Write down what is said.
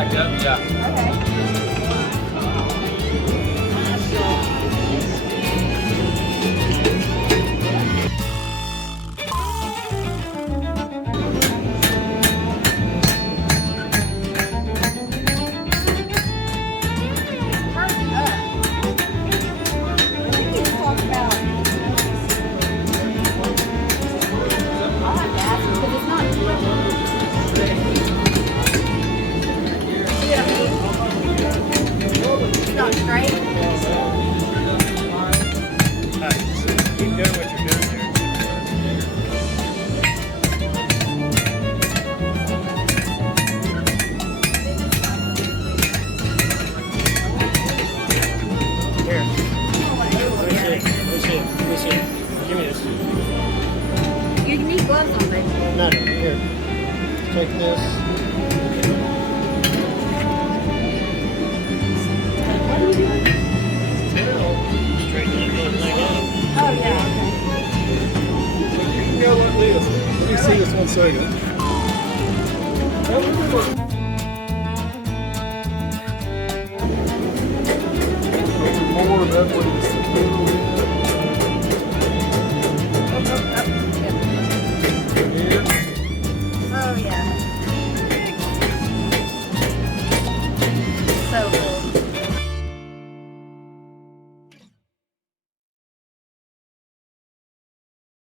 back up, yeah. Okay. Keep doing what you're doing there. Here. Let me see. Let me see. Give me this. You need gloves on, baby. No, no. Here. Take this. Straighten that little thing out. Oh, yeah, okay. You can go like this. Let me see this 1 second. More, that way it's